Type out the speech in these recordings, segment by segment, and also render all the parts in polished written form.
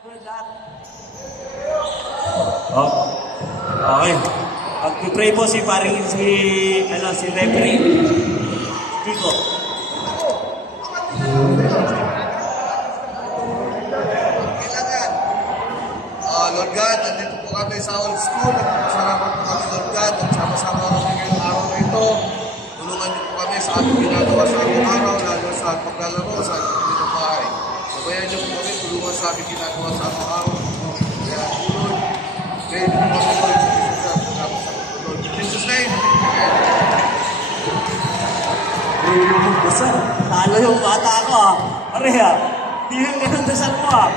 Oh. Okay. Mag-pray po si paring si referee. Kiko. Lord God, nandito po kami sa old school. Salamat po kami, Lord God, at sama-sama kami ngayong araw na ito. Tulungan niyo po kami sa aming ginagawa sa aming araw, lalo sa paglalaro, sa aming bahay. Sabayan niyo po kami, tulungan sa aming ginagawa sa aming araw. Kaya, Lord, pray po kami, Lord, in Jesus' name, amen. Dasal. Talo yung bata ko ah. Pare ah. Di yung ganun dasal mo ah.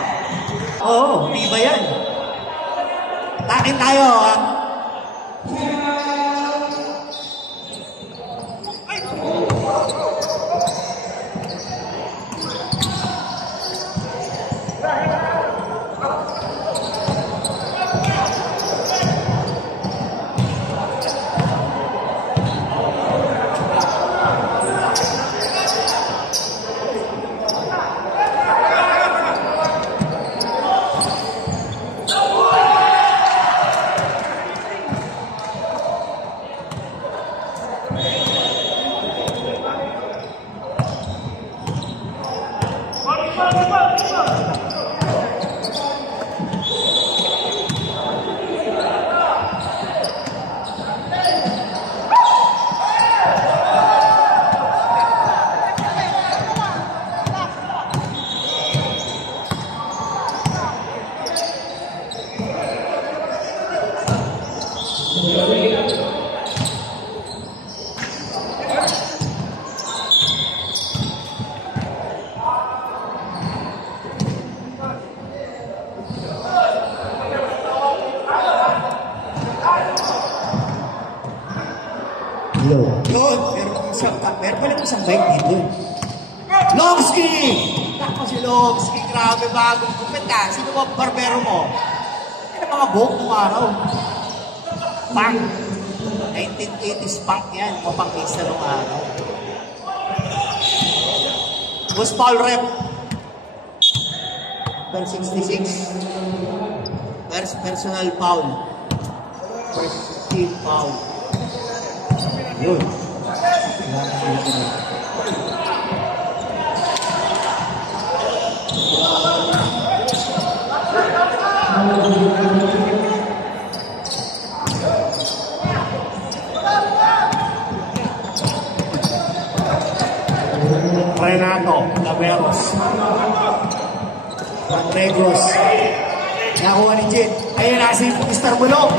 Oo, di ba yan? Takin tayo ah. Meron pala isang bike dito. Longski! Ako si Longski, grabe bagong kupit ah. Sino ba barbero mo? Yan ang mga buhok ng araw. Punk. 1980s punk yan. O pangkista ng araw. Was Paul Rep. Per 66. Personal foul. Versus team foul. Yun. Renato Laveros Negros nakuha ni Jin. Ayun na si Mr. Bulong.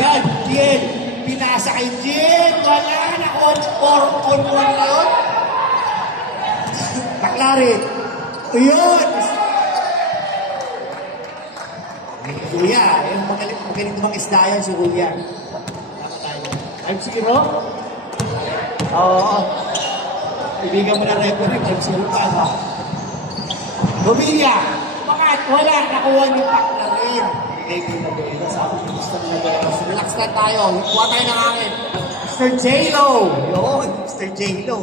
Yan, Jin pinasa kay Jin. Wala na on 1 na yun. Baklarin. Ayun. Kuya, magaling tumangisda yan si Kuya. 5-0? Oo. Ibigan mo na referee, 5-0 pa. Bumilya. Bakit? Wala. Nakuha niyo Baklarin. Sabi ko gusto na Laveros. Relax na tayo. Kuha tayo ng akin. Mr. J-Lo. Yun, Mr. J-Lo.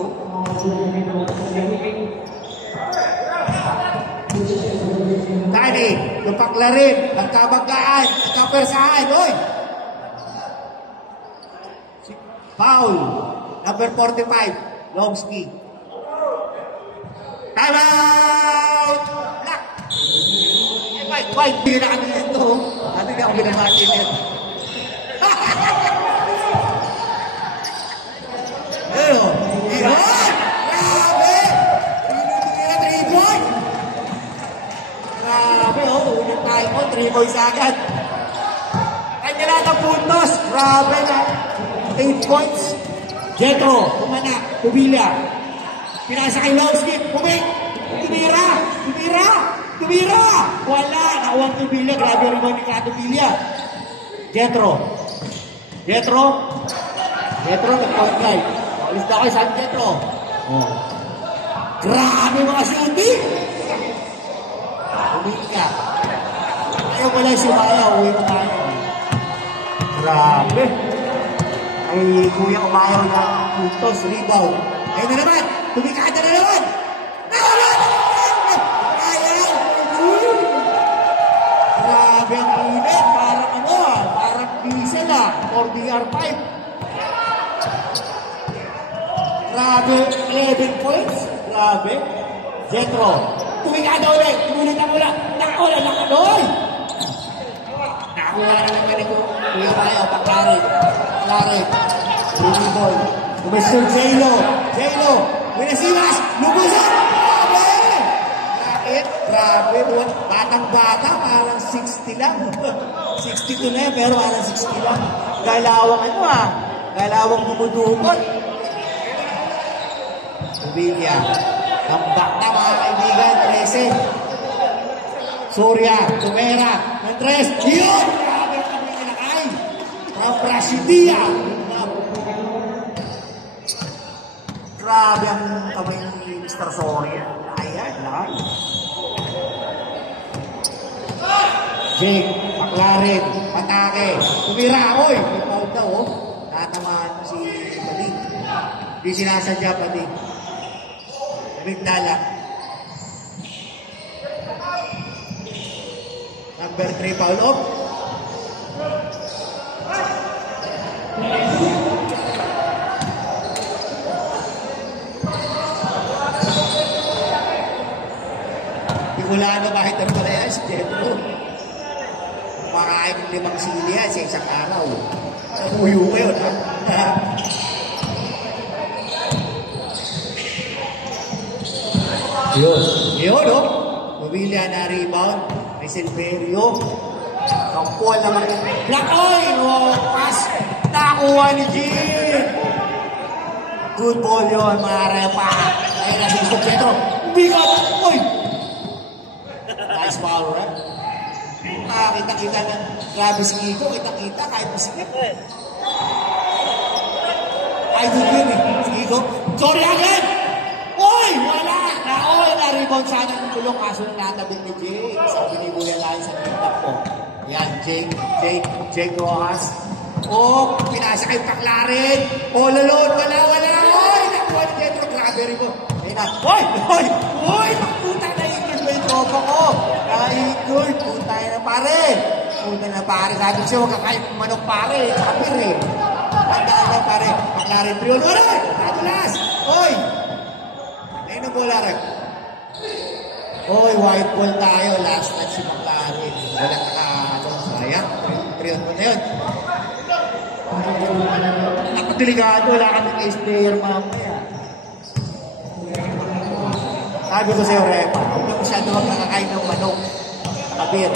Dani, yung Baklarin. Nagkabagkaan. Nagkapersahan. Uy! Foul. Number 45. Longski. Time out! Black! White, hindi na kami dito. Dati nga ako binamati nito. Pero, yan! Grabe! Pinutin na 3-point! Grabe, ulit tayo mo. 3 points agad. Kanya lahat ang puntos. Grabe na. 8 points. Jetro, kumana, Tubila. Pinasa kay Longski. Tumira! Wala! Nakuwang Tubila. Grabe rin mo ni Tubila. Jetro, nag-point guide. Alis na kayo saan, Jetro? Oh. Grabe mga shooting! Tumika. Ayaw pala yung sumaya. Uwi mo tayo. Grabe. Ay, kuya umayaw na puntos, rebound. Ayun na naman! Tumikada na naman! Grabe ang init. Parang ano parang diesel or DR5. Grabe, 11 points. Grabe. Jetro. Tumigado ulit. Inulitan mo lang. Nakawala, nakaloy. Nakakuha na naman ito. Kuya tayo, Paklarin. Paklarin. Ruby ball. Mr. J-Lo. J-Lo. Winasiwas. Lubusan. Grabe. Bakit? Grabe. Batang-bata. Parang 60 lang. 62 na yan, pero parang 60 lang. Galawang ano Galawang bumudukot. Rubilla. Tambak na mga kaibigan. 13. Surya. Tumera. Ng 3. Yun! Grabe ang kami nilakay. From Brasilia. Grabe ang kamay ni Mr. Soria. Ayan lang. Jake, Paklarin, Patake, tumira. Oy, may foul daw tatamaan si Padig. Hindi sinasadya Padig. Bigdala. Number 3 foul off. Wala na kahit ang palayas, Jetro. Kumakain ng 5 sili yan sa isang araw. Uyo ko yun, Yun, Pamilya na rebound. May Silverio. Kampol naman. Black oil! Pass! Nakuha ni Jean! Good ball yun, mga repa. Ayun na, si Jetro. Bigat! Oy! Nice foul, right? Kita-kita na Travis Kiko, kita-kita kahit masikip. Ay, good yun Kiko. Sorry again! Oy! Wala! Na-rebound sana ng tulong kaso na natabit ni Jake. Sabi ni Buya tayo sa tiktok ko. Yan, Jake Rojas. Pinasa kay Paklarin. Alone, wala. Oy! Nakuha ni Jetro. Grabe rin mo. Oy! Magputa na yung tropa ko. Kahit puta na pare. Sabi ko siya, huwag kakain manok pare. Kapir Pagkaan na pare. Paklarin triol. Natulas. Oy! Ayun ang bola rin. Oy, white ball tayo. Last match si Paklarin. Wala sayang. Triol mo na yun. Napakadelikado. Wala kami case player mamaya. Sabi ko sa'yo, Repa, huwag na masyado huwag nakakain ng manok. Kapir.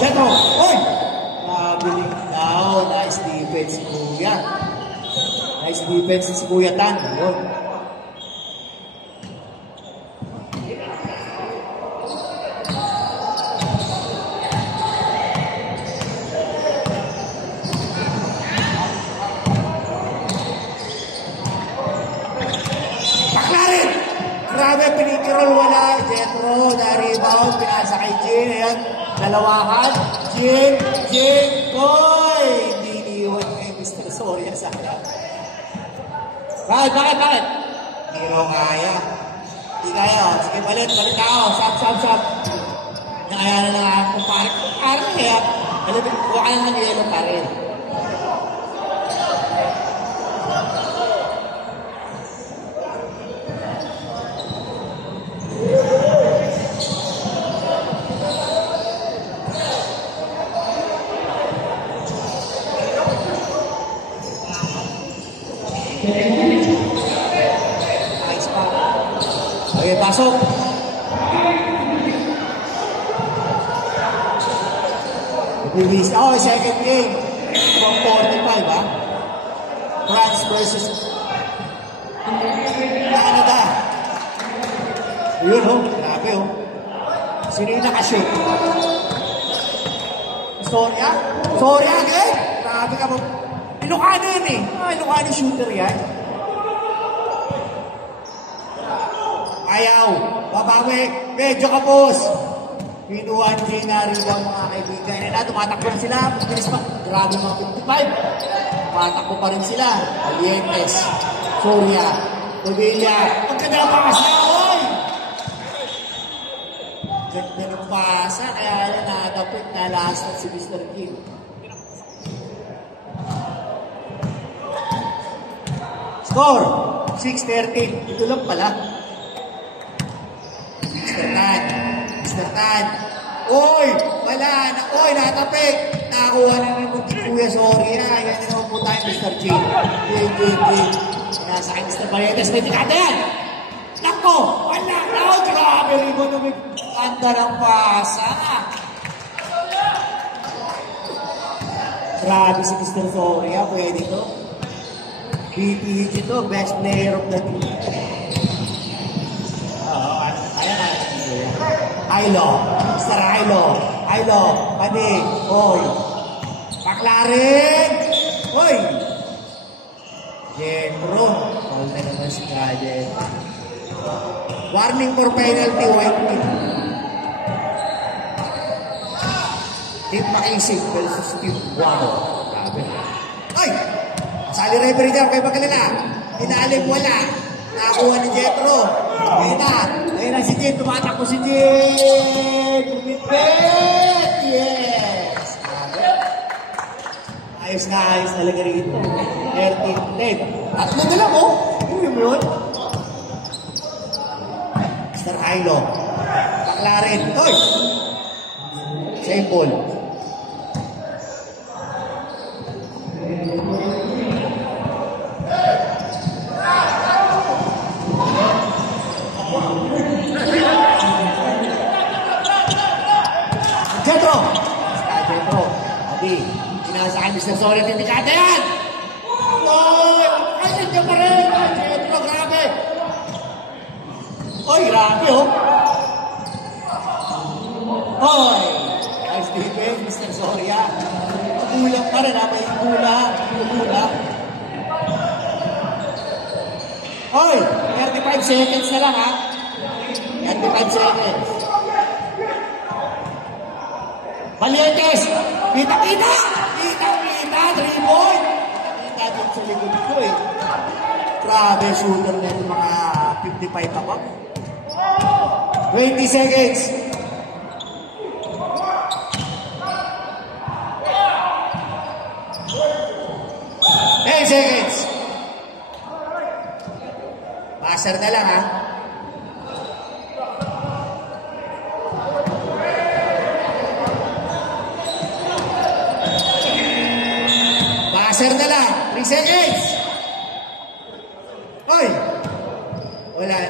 Jetro! Oy! Nabiling now. Nice defense si Kuya. Nice defense si Kuya Tan. Yun. Grabe, pinikirol wala. Jetro, na-rebound, pinasa kay Jin. Ayan, dalawahan. Jin, Koy! Hindi iwan kay Mr. Soria sa akin. Bakit? Hindi mo kaya. Hindi kaya. Sige, balik ako. Sab. Kaya na lang ako. Parang kaya. Huwag ka na ng yelo pa rin. Okay, pasok. Second game. From 45, France versus Canada. Yun, grabe, Sino yung nakashoot? Soria again? Grabe ka mo. Ilocano yun Ilocano shooter yan. Ayaw. Babawi. Medyo kapos. Pinuhan din na rin ang mga kaibigan. Tumatakbo na sila. Bilis pa. Grabe mga 55. Tumatakbo pa rin sila. Alientes. Soria. Rubilla. Ganda ng pasa, oy! Ganda ng pasa, kaya yan nakatapit na last si Mr. King. Score, 6-13. Ito lang pala. Mr. Tan. Oy, wala na. Oy, nakatapik. Nakakuha na naman kay Kuya Soria. Yan na naman po tayo, Mr. J. Kaya sa akin, Mr. Paredes, may tikata yan. Nako, wala na. Oh, grabe rin mo naman. Ganda ng pasa. Grabe si Mr. Soria. Pwede to. BPH ito, best player of the team. Ailo, Mr. Ailo, pati, oy, Paklarin, oy, Jeffro, all na naman si Kajen. Warning for penalty, white team. Team Makisig versus Team Guado. Grabe. Oy, sali referee dyan, kay Pagkalala, inalim wala. Nakakuha ni Jethro. Ayun na si Jen. Tumatakbo si Jen. Lumipit. Yes. Ayos talaga rito. 13-10. Tatlo na lang, oh. Uwi mo yun. Mr. Ailo. Paklarin. Hoy. Same ball. Jethro. Adi. Kinasa kay Mr. Soria. Titikata yan. Oy. Ay, nandiyan pa rin. Jethro, grabe. Oy, grabe, oh. Oy. Nice defense, Mr. Soria. Kulang pa rin, ha. May kulang. Oy, 35 seconds na lang, ha. 35 seconds. Valientes! Kita! 3 point! Kita din sa likod ko, eh. Grabe, shooter na yung mga 55 pa. 20 seconds. 10 seconds. Passer na lang, ha. Passer na lang. 3 seconds. Hoy! Wala.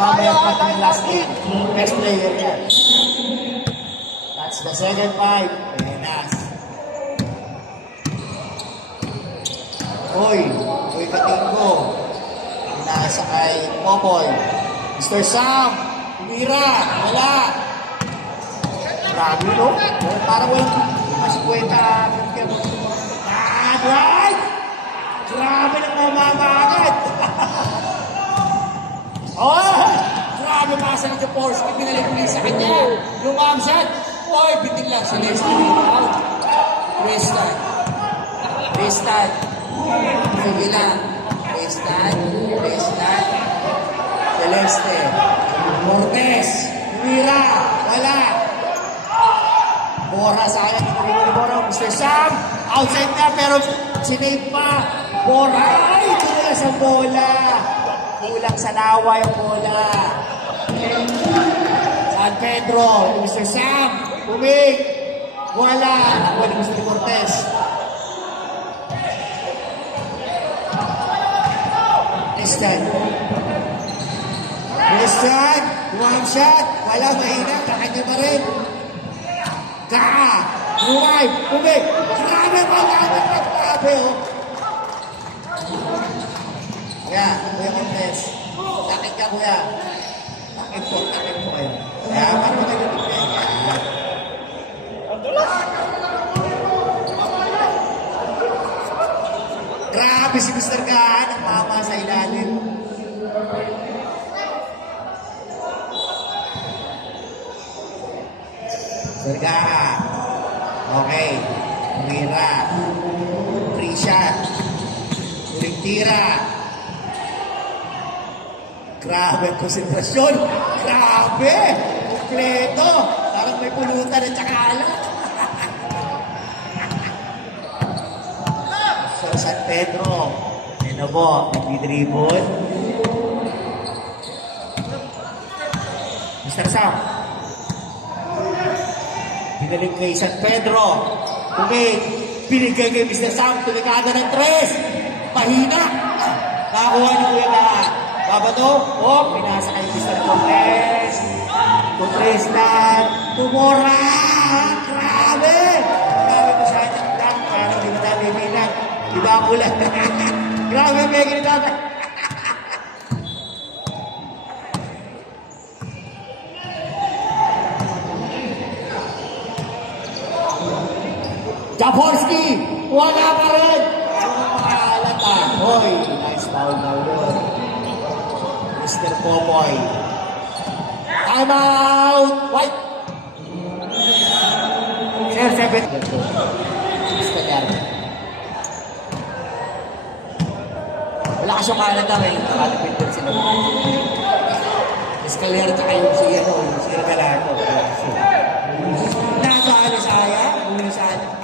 Namamayak pa yung last game. Best player niya. That's the second five. Penas. Hoy Katingko. Nasa kay Popoy. Mr. Sam. Umira. Wala. Grabe, no? Parang walang masikwenta. Right! Grabe ng mamamagat. Oh! Grabe pasa ni Japorski. Pinalik sa kanya. Yung shot. Oy, bitin lang sa next rebound. Restart. Sige lang. Restart. Celeste. Cortez. Mira. Wala. Bora sa akin. Bora. Mr. Sam. Outside na pero sinave pa. Bora. Ay, ito sa bola. Kulang sa nawa yung bola. San Pedro. Mr. Sam. Bumig. Wala. Ako ni Mr. Cortez. Western, one shot, wala, mahina, kakanya pa rin. Drive, umig, grabe, oh. Kuya Cortez, takit ka, kuya. Takit po kayo. Kaya, paano mo tayo nagpipin? Grabe si Mr. Kaan, ang mama sa ilalim. Sergaha. Okay. Tumira. Free shot. Uling tira. Grabe ang konsentrasyon. Grabe. Kompleto. Parang may pulutan at saka alam. Sa San Pedro. Ano po? Nag-dribble. Mr. Sam. Binalik kay San Pedro. Binigay kay Mr. Sam. Tulikada ng 3. Mahina. Nakakuha ni Kuya lahat. Babato. Oh, pinasa kay Mr. Cortez. Cortez na. Tumora. Grabe. Grabe ko sa atin lang. Parang di ba dami minag. Di ba ako lang. Grabe, may ginitata. Jaworski, wala pa rin. Halata. Hoy, nice foul na yun. Mr. Popoy. Time out. White. Sir, 7. Mr. Derby. Wala ka siyang Canada eh. Nakalapit din sila. Escalier tsaka yung siya no. Yung siya Galano. Nakakaano saya? Ulo sana.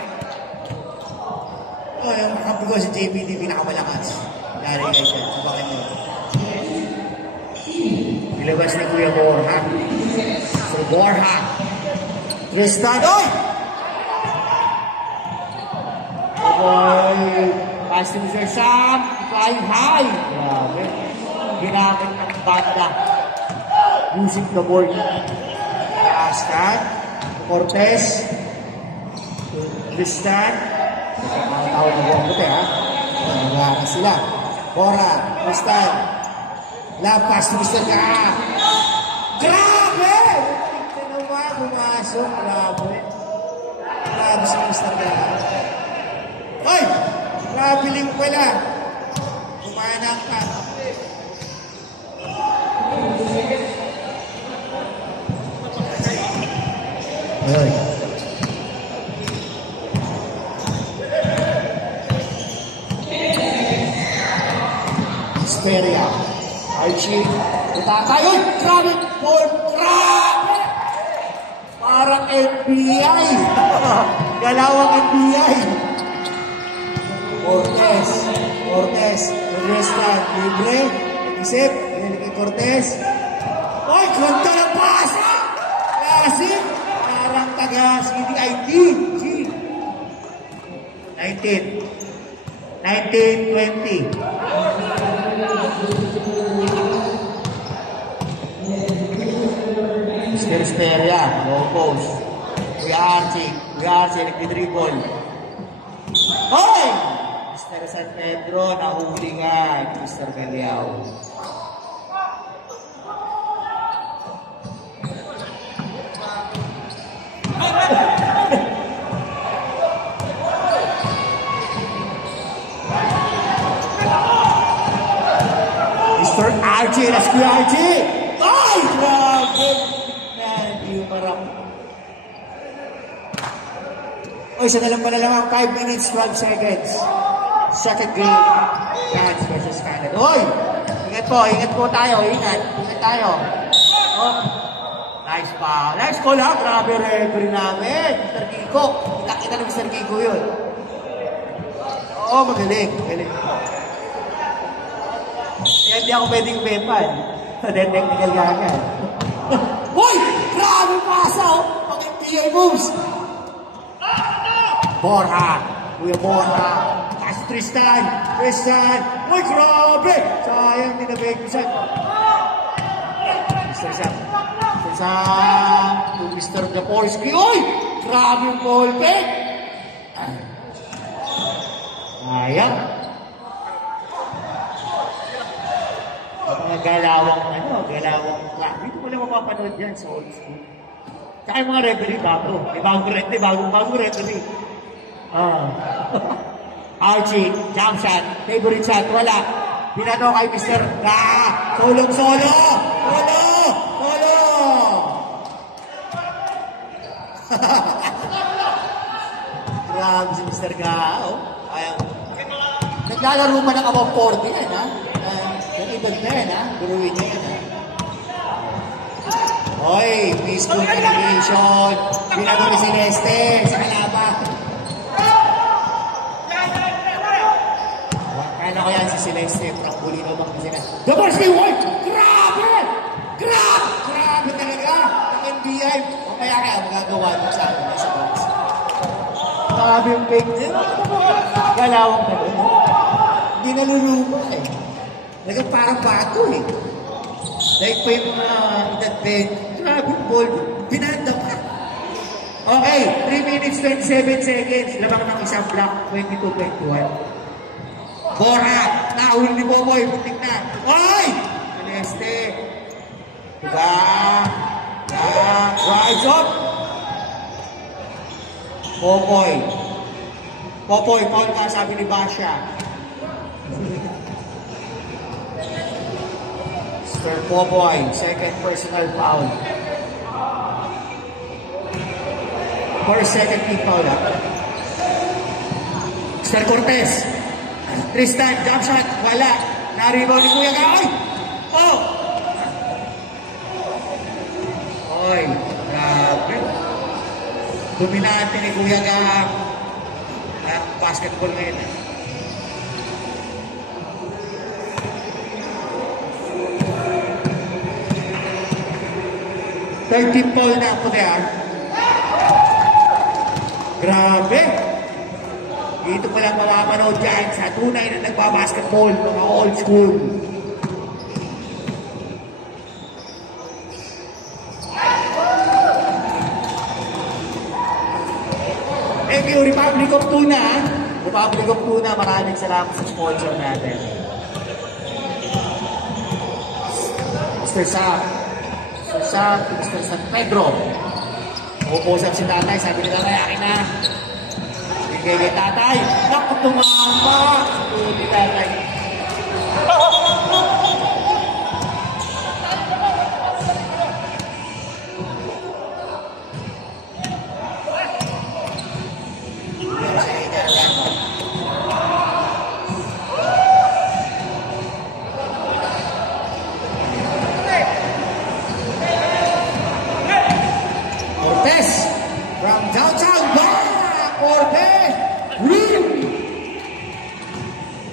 Oh, yung kapi ko si JPD pinakamalakas. Dari kayo siya. Sabakan niyo. Ilabas ni Kuya Borja. So Borja. Tristan. Oy! Oy! Pass to Mr. Sam. Flying high. Grabe. Ginamit ng banda. Using the board. Ascan. Cortez. Tristan. Mga tao na buwang puti ha. Nagana sila. Bora. Tristan. Love pass to Mr. Ka. Grabe! Tignan naman. Pumasok. Grabe. Grabe si Mr. Ka. Hoy! Grabe lang pala. Kumanak ka. Ay. Speria. Archie. Itatay. Uy! Grabe! Paul! Grabe! Parang FBI. Galawang FBI. Cortez. Cortez. Restaurant. Libre. Isip. Pinili kay Cortez. Oy! Ganda ng pasa! Klasik! Parang taga-CDIT. G. 19. 19-20. Mr. Speria. No post. Kuya Archie. Kuya Archie. Nagdidribble. Hoy! Mr. San Pedro, nahuli nga. Mr. Galeao. Mr. Archie, rescue Archie! Ay! Grabe! Hindi marap. Oy, isa na lang pala lang 5 minutes, 12 seconds. Second game, France versus Canada. Oy! Ingat po tayo, ingat. Ingat tayo. Oh. Nice pa. Nice call ha. Grabe referee namin. Mr. Kiko. Kita ng Mr. Kiko yun. Oo, magaling. Magaling. Kaya hindi ako pwedeng pepan. Then technical gagawin. Uy! Grabe pasa oh! Pag-NBA moves! Borja! Kuya Borja! Taas Tristan! Tristan! Uy! Grabe! Sayang, tinabig ko siya. Mr. Sam. Mr. Sam! Mr. Jaworski! Uy! Grabe yung ballpen! Ayan! Mga galawang dito ko lang mapapanood yan sa old school. Kaya mga referee bago. May bagong referee. Archie, jump shot, favorite shot, wala. Pinano kay Mr. Solo! Grabe si Mr. Gao. Ayaw. Naglalaro man ng above 40 yan, ha? Yung ibad na yan, ha? Guruin na yan, ha? Oy, miscommunication. Binago ni Celeste sa kalaban. Kala ko yan si Celeste. Prangkulino bang kasi na. The first game, White! Grabe! Grabe talaga! Ang NBI. Mamaya kaya magagawa din sa akin sa box. Grabe yung fake din. Galawang na doon. Hindi naluluma eh. Talagang parang bato eh. Like pa yung mga edad-bed. Grabe yung ball. Binanda pa. Okay, 3 minutes 27 seconds. Lamang ng isang block, 22-21. Bora! Nahuli ni Boboy. Butik na. Oy! Celeste. Diba? Rise up! Popoy. Popoy, foul ka, sabi ni Basha. Mr. Popoy, second personal foul. First, second team foul, ha? Mr. Cortez. Tristan, jump shot, wala. Naribaw ni Kuya Gaoy. Oh! Oy, grabe. Dominante ni Kuya Gaoy. Basketball ngayon. Third team foul na ako diyan. Grabe. Dito ko lang mapapanood dyan sa tunay na nagbabasketball, mga old school. Thank you, Republic of Tuna. Republic of Tuna, maraming salamat sa sponsor natin. Mr. Sam. Mr. Sam, Mr. San Pedro. Upusap si tatay, sabi ni tatay, akin na. Bigay tatay, naku tumama. Tuloy tatay. Cortez from downtown bar. Cortez.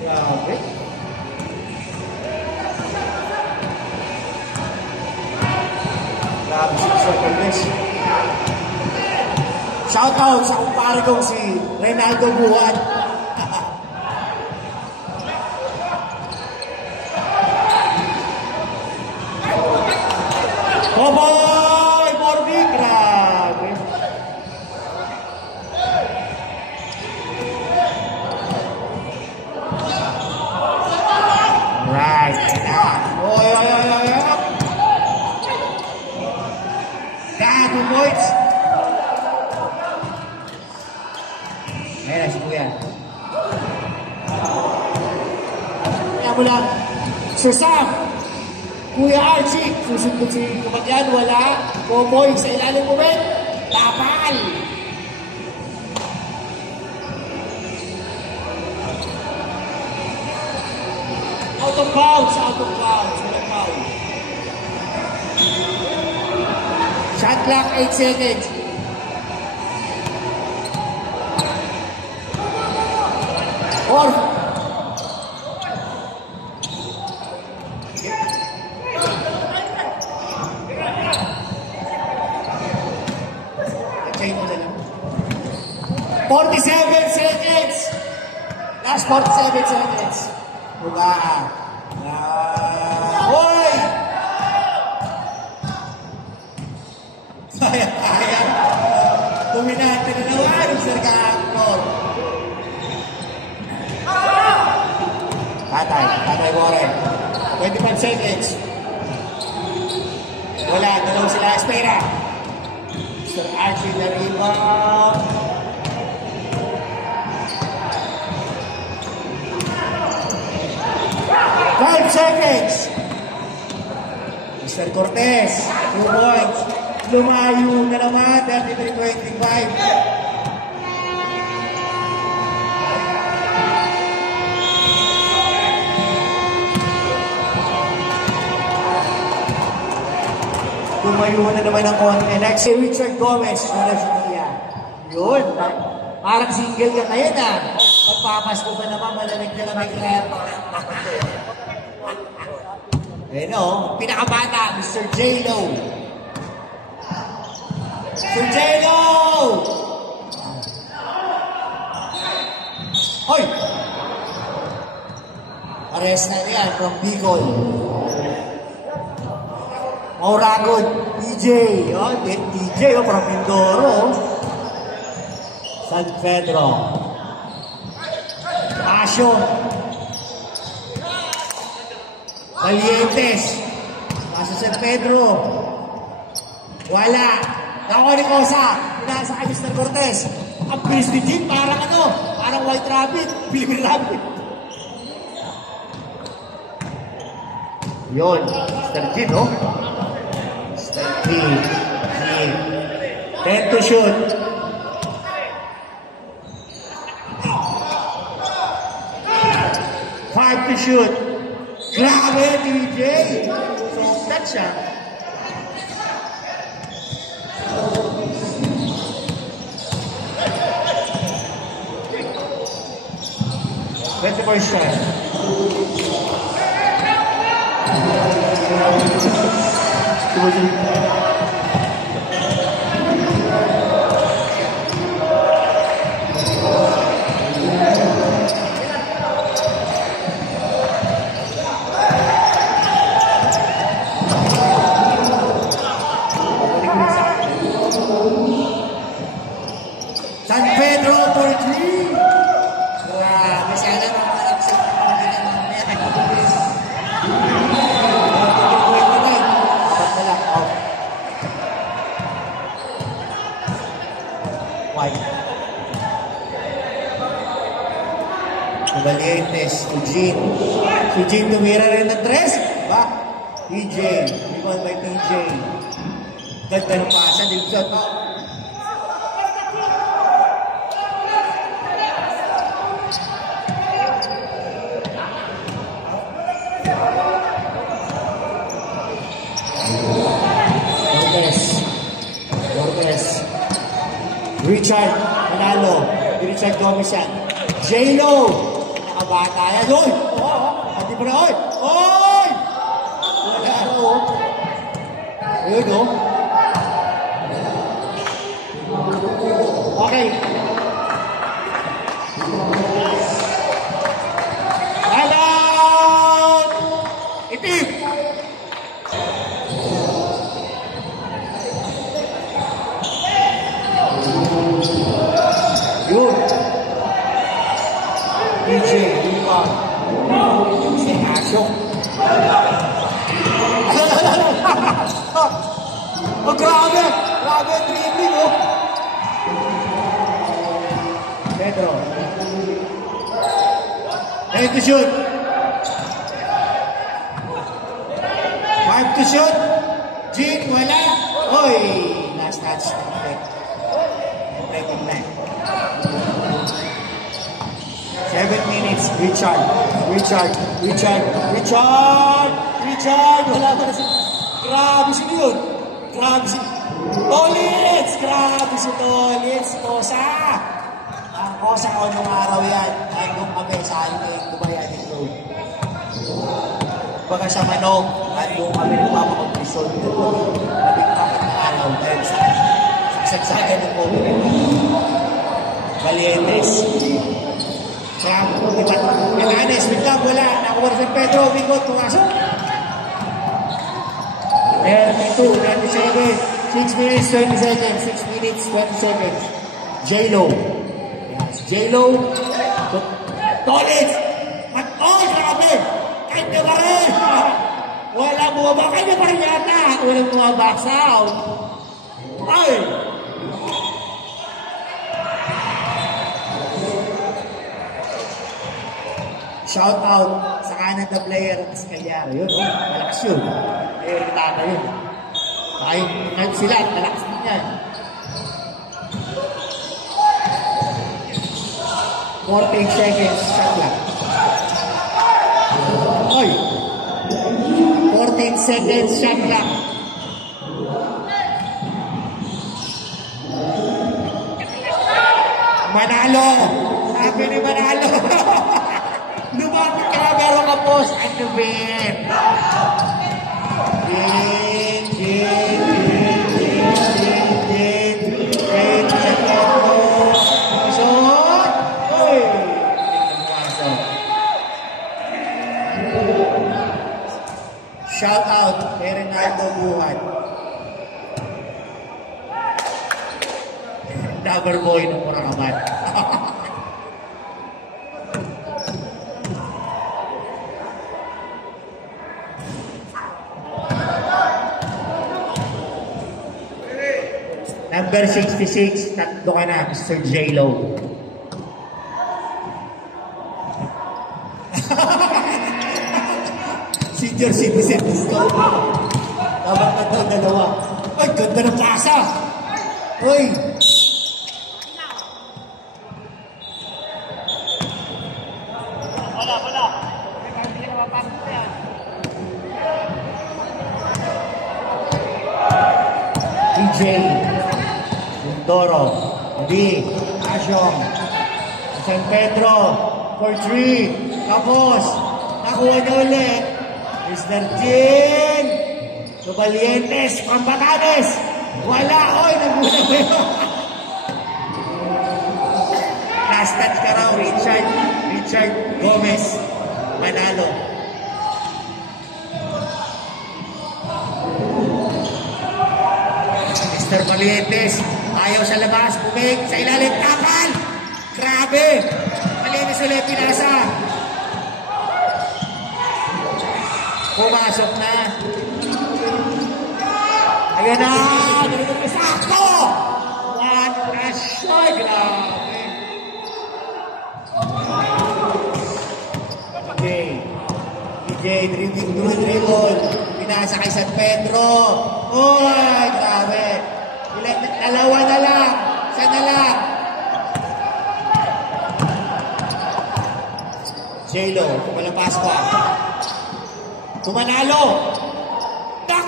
Grabe. Grabe si Sir Cortez. Shout out sa kumpare kong si Reynaldo Buwan. Boboy! Morbi! Grabe. Right. Oy, oy, oy, oy, oy. Gago, boys. Ayan, si Kuya. Kaya mo lang. Sir Sam. Kuya Archie. Susunod si Kumadyan. Wala. Boboy. Sa ilalim mo, Ben. Tapal. Out of bounds. Out of bounds. Walang foul. Shot clock, 8 seconds. Or change mo na lang. 47 seconds. Last 47 seconds. Buka. Hoy! Kaya. Dominante na naman yung Sir Gaaknor. Tatay Warren. 25 seconds. Wala, dalaw sila. Espera. Mr. Archie na rebound. Seconds. Mr. Cortez, 2 points. Lumayo na naman, 33-25. Lumayo na naman ang konti. Next, si Richard Gomez. Wala siya. Yun. Parang single ka ngayon ah. Magpapasko ba naman, malamig na lamig na. Ayun o, pinakabata, Mr. J-Lo. Mr. J-Lo! Hoy! Arrest na yan from Bicol. Mauragon, DJ. Oh, DJ oh, from Mindoro. San Pedro. Passion. Valientes. Nasa San Pedro. Wala. Nakuha ni Cosa. Pinasa kay Mr. Cortez. Ang bilis ni Jim, parang ano? Parang White Rabbit. Philippine Rabbit. Yun. Mr. Jim, no? Mr. Jim. 10 to shoot. 5 to shoot. Grabe, DJ! So, that's siya. First shot. San Pedro for 3. Grabe, sana mamalak sa mga mamaya. Dapat na lang, out. White. Valientes, Eugene. Si Eugene tumira rin ng tres. Ba? TJ. Rebound by TJ. Ganda ng pasa, Dilson. Richard Manalo, Richard Gomez yan. J-Lo, nakabata yan. Oy! Pati pa na, oy! Oy! Wala na, oh. Ayun, oh. Okay. Alam! Itim! Yun. DJ, Lima. Si Asyok. Oh, grabe! Grabe, dribbling, oh. Pedro. Ready to shoot. 5 to shoot. Jing, wala. Oy! Last touch. Breaking line. 7 minutes. Richard. Wala pa na si... Grabe si yun. Grabe si... Tolitz! Grabe si Tolitz. Kosa. Ang Kosa ko nung araw yan. Nandun kami sa Alpeng, Dumayan Road. Baga sa Manok, nandun kami nagpapakong-resort. Nabigtakan ng araw. Dahil sa sagsagan ng COVID. Valientes. Kaya, iba, Kananes, biglang wala. Nakuha sa Pedro, Bingot, pumasok. 32, 27, 6 minutes, 20 seconds, 6 minutes, 20 seconds. J-Lo. Yes, J-Lo. Tolitz! At oh, grabe! Kanya pa rin! Wala bumaba, kanya pa rin yata! Walang bumaba, sound. Ay! Shout out sa Canada player at Escaliar. Yun, oh, malakas yun. Iritado yun. Kahit sila, talakas din yan. 14 seconds, shot lang. Oy! 14 seconds, shot lang. Manalo! Sabi ni Manalo! Lumapit ka, meron ka, boss. Ano ba yan? Shout out kay Ronaldo Buhat. Lover boy ng Purakaman. Number 66, tatlo ka na, Mr. J-Lo. Senior citizen gusto. Dapat na daw dalawa. Ay, ganda ng pasa! Uy! Wala. DJ Doro D Asyong San Pedro for 3 tapos nakuha na ulit Mr. Jin Subalientes from Batanes wala oy nagmula mo yun last touch ka raw Richard Gomez Manalo Mr. Malientes, ayaw sa labas, bumig, sa ilalim, kapal! Grabe! Malientes ulit, pinasa. Pumasok na. Ayan na! Ganito pa sakto! What a shot! Grabe! DJ, dribble. Pinasa kay San Pedro. Uy, grabe. Dalawa na lang. Isa na lang. J-Lo, kumalapas pa. Tumanalo.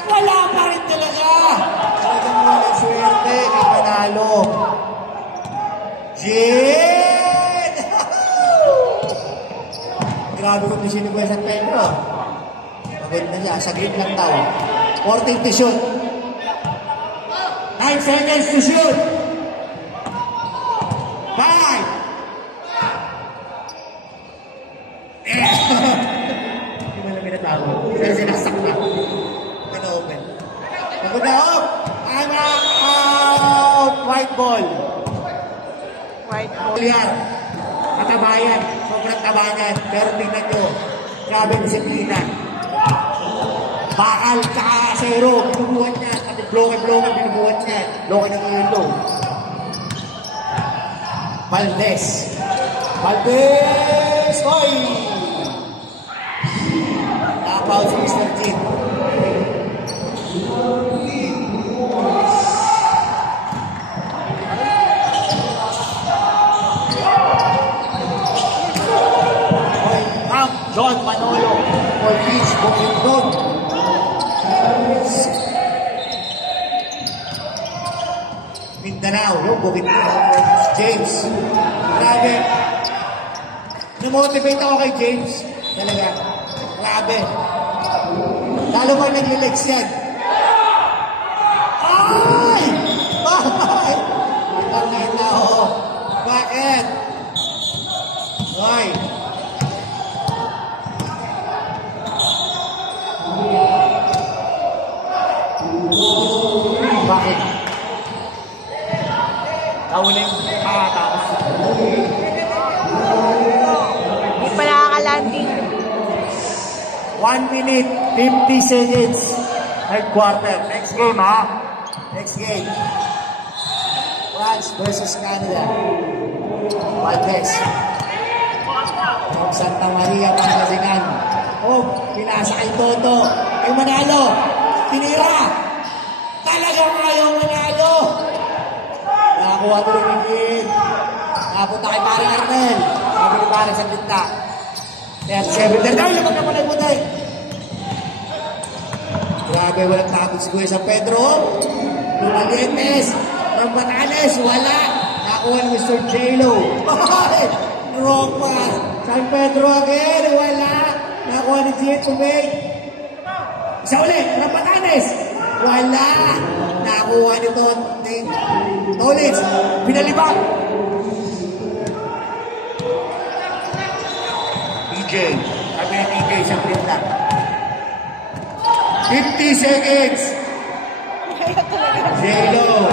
Wala pa rin talaga. Talagang walang swerte kay Manalo. Jin! Grabe kung sino ba San Pedro. Pagod na siya. Saglit lang daw. 14 to shoot. 9 seconds to shoot. 5. Hindi mo lang pinatago. Pero sinaksak na. Ganda open. Pagod na off. I'm out. White ball. White ball. Yan. Matabayan. Sobrang tabayan. Pero tingnan nyo. Grabe disiplina. Bakal ka zero. Binubuhan niya. At bloke-bloke binubuhan niya. Bloke ng yellow. Valdez. Oy! Nakapout si Mr. Jin. John Manolo for Beach Bukidnon. Mindanao, Bukidnon. James. Grabe. Namotivate ako kay James. Talaga. Grabe. Lalo pa nag-legs yan. Ay! Bakit? Bakit na ako? Bakit? Ay! Bakit? Kauling tapos. Hindi pa nakakalanding. 1 minute, 50 seconds. Third quarter. Next game, ha? Next game. France versus Canada. Valdez. From Santa Maria, Pangasinan. Oh, pinasa kay Toto. Kay Manalo. Tinira. Talagang ayaw manalo. Nakakuha tuloy ni Gin. Nakapunta kay Paring Arnel. Sabi ni Paring sa gitna. 37. Dahil naman naman ay mutay. Grabe, walang takot si Kuya San Pedro. Lumalientes. Rambatanes, wala. Nakakuha ni Mr. J-Lo. Wrong pass. San Pedro again, wala. Nakakuha ni Gian Tumig. Isa ulit, Rambatanes. Wala. Nakakuha ni Tolitz. Pinalibang. DJ. Sabi ni DJ sa pinta. 50 seconds. J-Lo.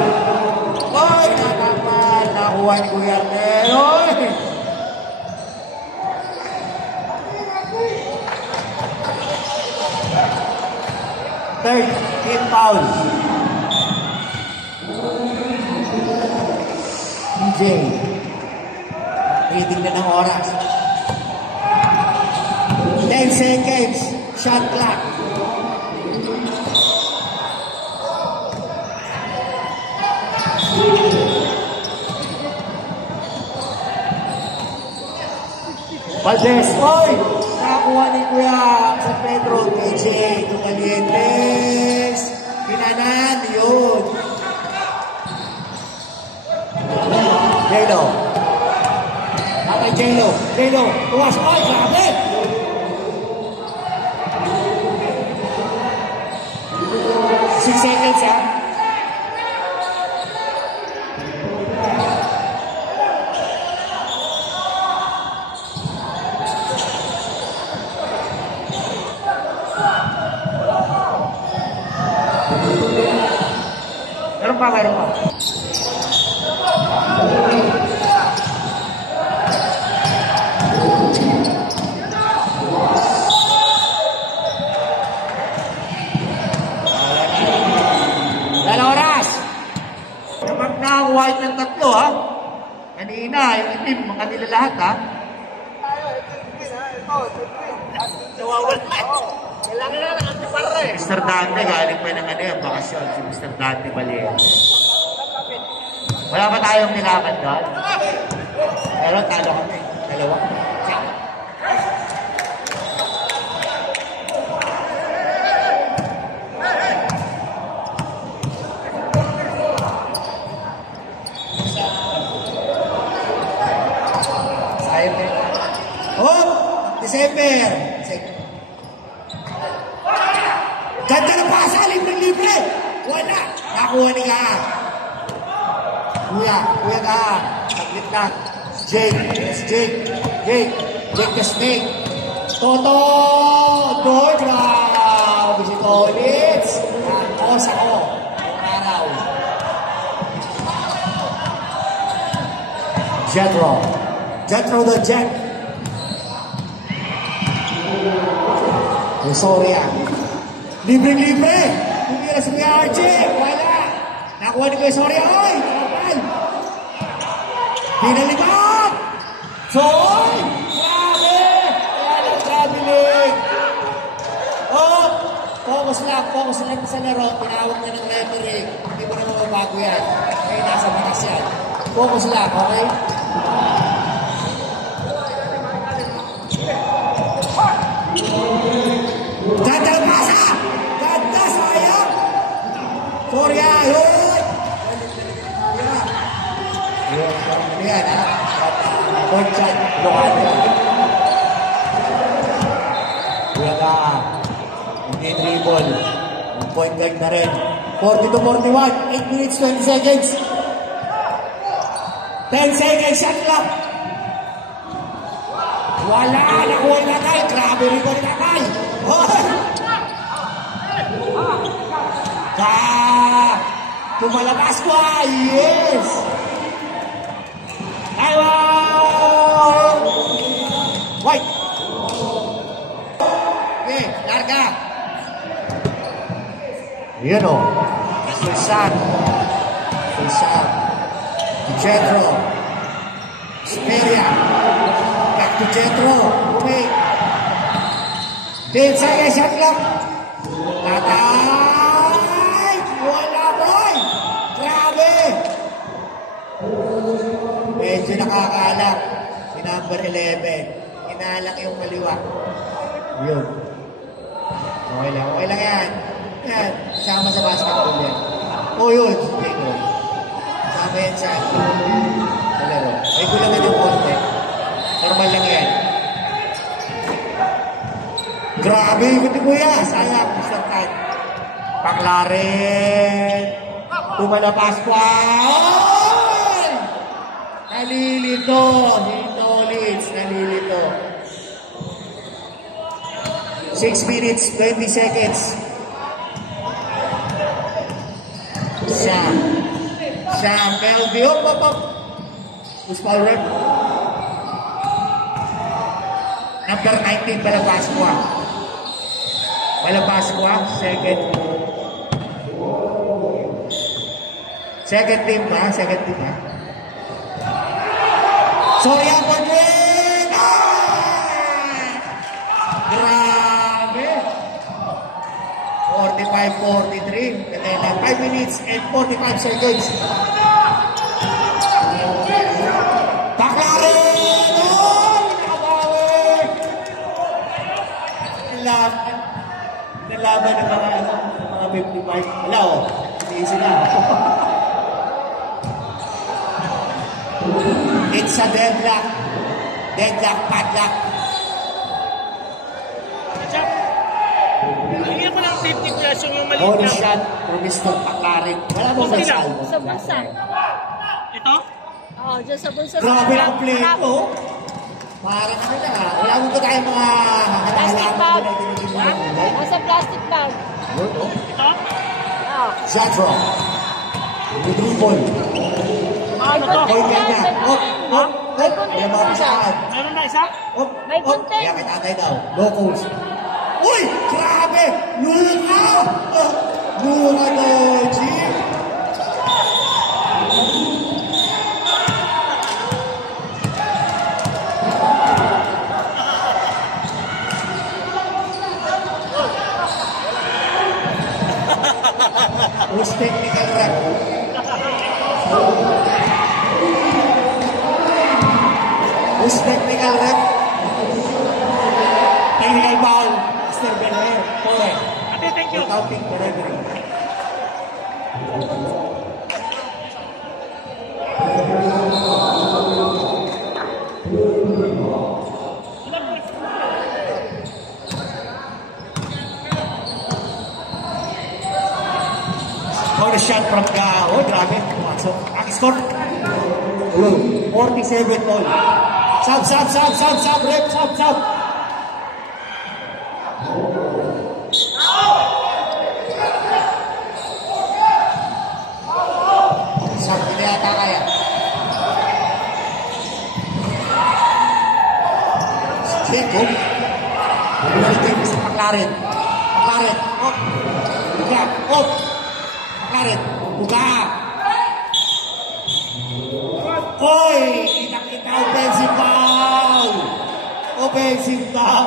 Oy, nakaman. Nakakuha ni Kuya Arnel. Oy. Third, team foul. DJ. Titignan ng oras. 10 seconds. Shot clock. Valdez. Oy! Nakakuha ni Kuya San Pedro. DJ. Tumalientes. Pinanan. Yun. J-Lo. Nakay J-Lo. J-Lo. Tuwas. Oy! Grabe! 6 seconds, ha? Meron pa. White ng tatlo, ha? Kanina, yung itim, mga nila lahat, ha? Mr. Dante, galing pa ng bakasyon, si Mr. Dante Valero. Wala pa tayong nilaban doon? Pero talo kami, dalawa. December. Ganda na pasa, libre. Wala. Nakuha ni Kaan. Kuya Kaan. Saglit na. Jake. Yes, Jake the Snake. Toto. Good. Wow. Si Tolitz. Ako. Araw. Jetro the Jet. Soria. Libre. Tumira si PRJ. Wala. Nakuha ni Kuya Soria. Oy! Nakapal. Pinalibag. Soy! Grabe leg. Oh! Focus lang sa laro. Pinawag na ng referee. Hindi mo na mababago yan. Kaya nasa batas yan. Focus lang, okay? Ganda pasa! Ganda, sayang! Soria, yun! Yun, ano yan, ha? Conchad, Locadia. Kuya ka, hindi dribble. Point guard na rin. 40-41, 8 minutes, 20 seconds. 10 seconds, shot clock. Wala, nakuha na tayo. Grabe rin ko na tayo. Tumalabas ko, yes! Taiwan! White! Okay, larga! Yun o. Sulsan. Jetro. Speria. Back to Jetro. Okay. Din saya shot clock. Tatay! Wala medyo nakakaalak. Si number 11. Inalak yung kaliwa. Yun. Okay lang yan. Yan, sama sa basketball yan. Yun. Sama yan sa laro. May gulangan yung konti. Normal lang yan. Grabe, ikuti mo yan. Sayang, Mr. Tan. Paklaren. Tumalapas pa. Nalilito. Dito ulit. Nalilito. 6 minutes, 20 seconds. Sam, Melvin. Up. Who's foul rep? Number 19, Malapascua. Second. Second team ha? Sorry, Padrin! Grabe! 45-43. Kanina, 5 minutes and 45 seconds. Paklaren! Nakabawi! Nalaban ng mga 55. Wala hindi sila. It's a deadlock. Padlock. Hindi ko lang 50 pesos yung maliit Only na. shot from Mr. Paklaren. Wala mo Okay sa lang. salvo. Sa bulsa. Ito? Oo, dyan sa bulsa. Grabe ang play ko. Parang wala mo ba tayo mga Plastic bag. Nasa plastic bag. Ito? Shot draw. With dribble. Ano to? Point yan. May content Yan mga pisaan. Meron na isa? May content. Kaya kitatay daw. Locals. Uy! Grabe! Luka! Luka Doji! Who's technical rep? Who's technical rep? Technical foul. Mr. Belair. Correct. Ate, thank you. Counting for referee. Corner shot from Gao. Grabe. Pumasok. Ang score. 47 all. Sub. Rep. Sub. Sub. Hindi ata kaya. Check. Bumalik sa Paklaren. Up. Paklaren. Buka. Hoy! Kita offensive foul! Offensive foul!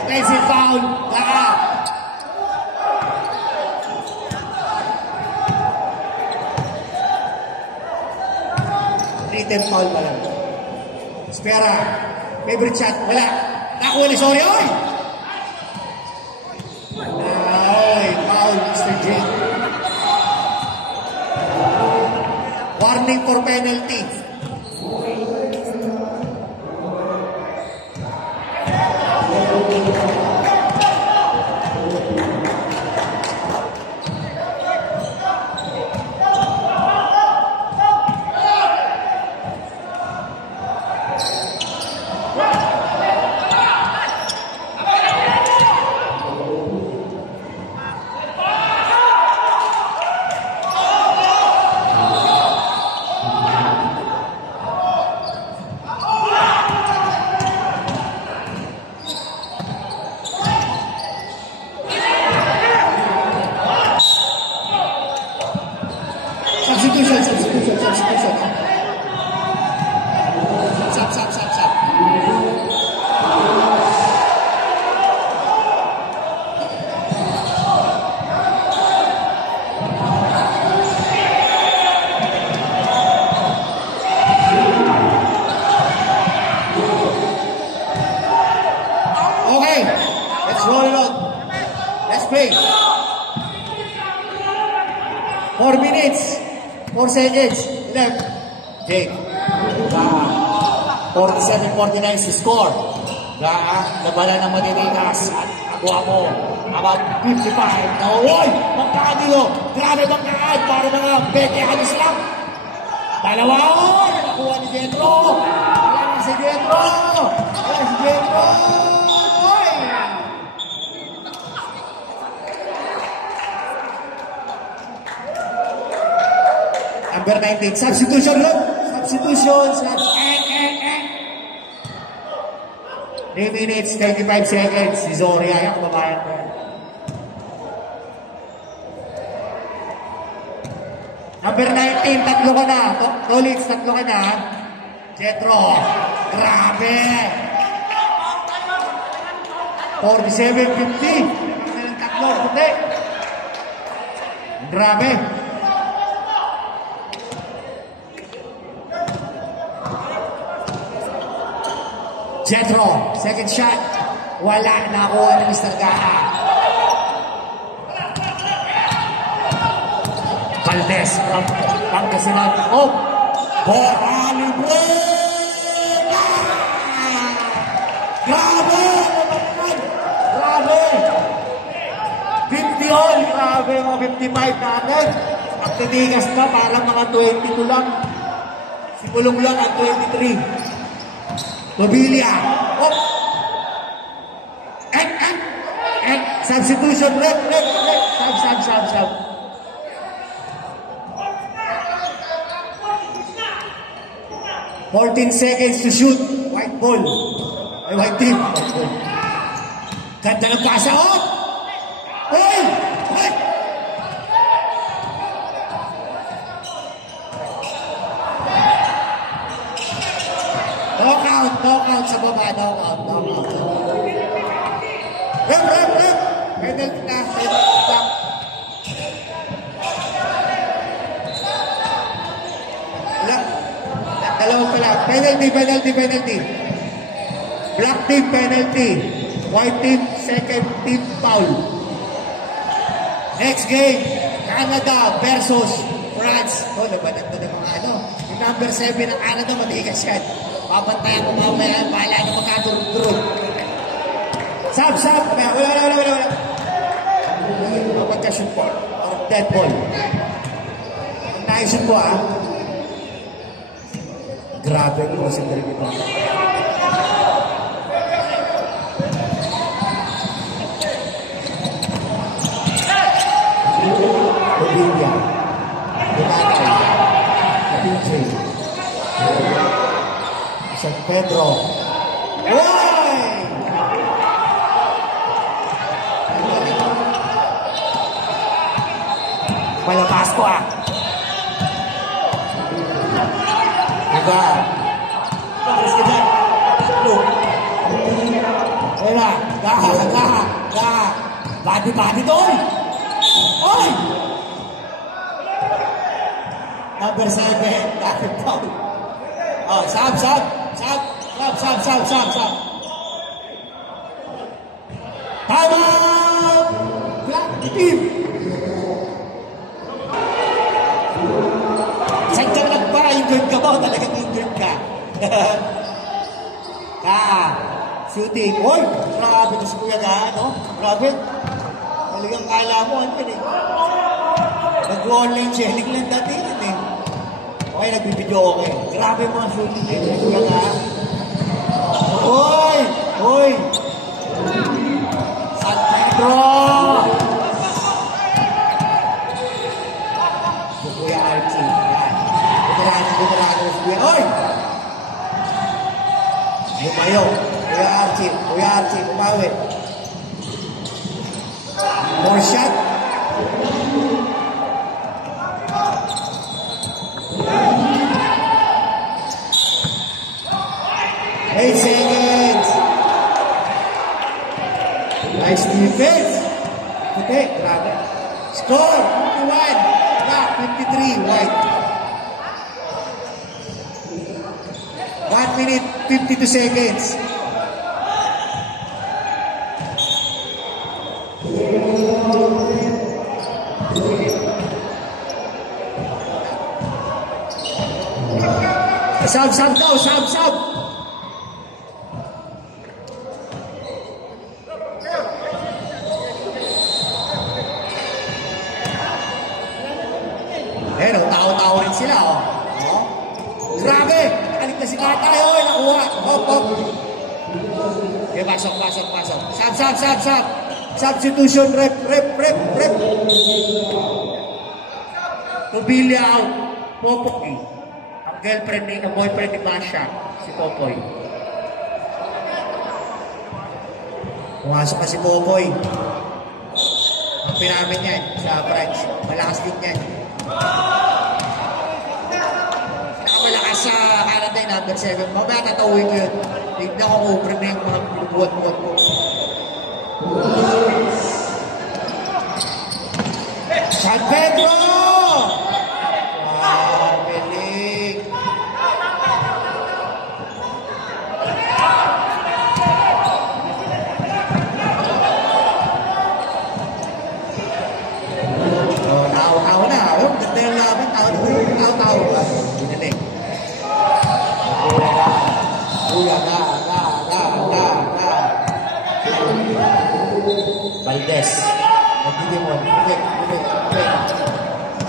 Offensive foul! Lahat! Written foul pa lang. Espera. Favorite shot. Wala. Nakuha ni Sorry. Oy! Foul, Mr. J. Warning for penalty. Jay. 4 minutes. 4 seconds. Left. Jay. 47-49 si score. Nabala ng matitikas at nakuha mo about 55 na uwoy! Magkakadilo! Grabe magkakad para mga bete halos lang! Dalawa oy! Nakuha ni Jetro! Wala na si Jetro! Wala si Jetro! Oy! Number 19, substitution look! Substitution! 3 minutes, 35 seconds. Si Zoria, yung kababayan ko. Number 19, tatlo ka na. Tolitz, tatlo ka na. Jetro, grabe. 47-50. Ng tatlo, puti. Grabe. Jetro, second shot. Wala na ako ng Mr. Gaha. Valdez, Pangasinan. Oh! Bola libre! Grabe! Grabe! 50 all! Grabe mga 55 natin. Ang tinigas na parang mga 22 lang. Simulong lang ang 23. Mobilia. Oh. Substitution. Sub. 14 seconds to shoot. White ball. Ay, white team. Ganda ng pasa. Oh! Hey! Hey! Knockout sa baba, knockout. Rep. Penalty na. Dalawa pala. Penalty. Black team, penalty. White team, second team, foul. Next game, Canada versus France. Oh, nabanat mo ng mga ano. Yung number 7 ng Canada, matigas yan. Papantayan ko mamaya, bahala na magkadurog-durog. Sab! Wala. Mapagka-shoot ball or dead ball. Ang na-shoot ko grabe ang crossing na rin ito. Olivia. PJ. San Pedro. Oy! Palabas ko Diba? Tapos ka dyan. Look. Wala. Gaha. Badi doon. Oy! Number 7. David Paul. Oh, sab. Tama! Black team. Saan ka nagpa-injured ka ba? Talagang injured ka. Shooting. Oy! Grabe na si Kuya Gaha, no? Grabe. Talagang kala mo, nag-online selling lang dati yun Okay, nagbibidyo okay. Grabe mga shooting din. Kuya Gaha. Oy! San Pedro! Kuya Archie. Yan. Bumalaga na si Kuya. Oy! Lumayo. Kuya Archie. Umawi. More shot. Eight seconds. Nice defense. Okay, grabe. Score, 51. Black, 53. White. 1 minute, 52 seconds. Sab daw, sab. Eh, no, tao-tao rin sila, oh. Oh. Grabe! Kalit na si Tatay, oh, nakuha. Hop. Okay, pasok. Sab. Substitution, rep. Tubilya out. Popoy. Ang boyfriend ni Masha, si Popoy. Pumasok ka si Popoy. Ang pinamin yan sa branch. Malakas din yan. Nakamalakas sa Canada number 7. Mamaya tatawin ko yun. Tignan ko kung na yung mga buwan-buwan ko. San Pedro! Galing! Tao na. Ganda yung laban. Tao. Ginaling. Uyaga. Valdez. Nagdidimon. Bibig.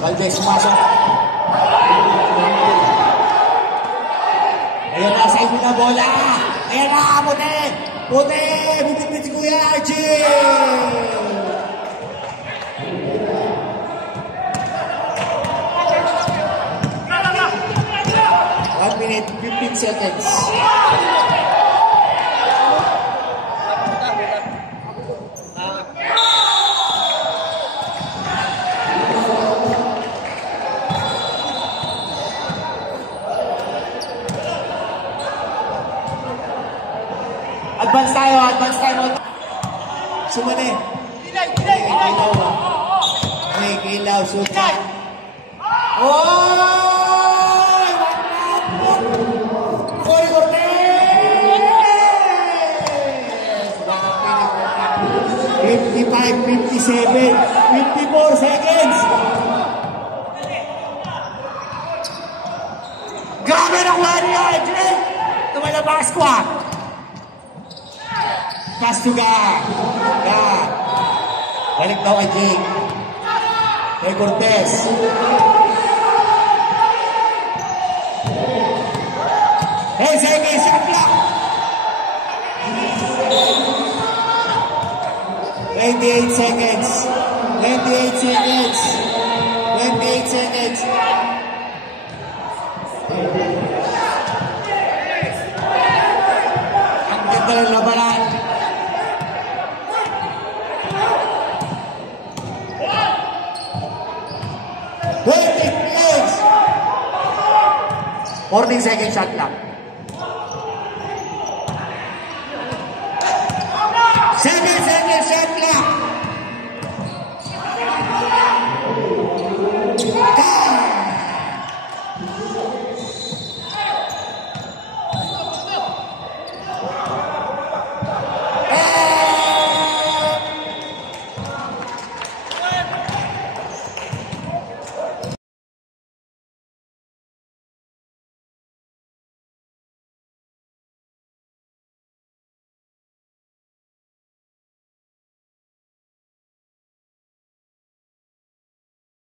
Valdez, pumasok. Ayan na, sa inyo na bola. Ayan na, puti. Bibig si Kuya Archie. 1 minute, 15 seconds. Advance tayo. Sumali. Ilaw, sukat. Oy! Corey Cortez! 55, 57, 54 seconds. Grabe ng wari, Adrian! Tumalabas ko ah! Pass to God. Balik daw kay Jake. Kay Cortez. Hey, seconds, shot clock. 28 seconds. 28 seconds. Ang ganda ng labanan. Yes! 14 second shot clock. 7 seconds.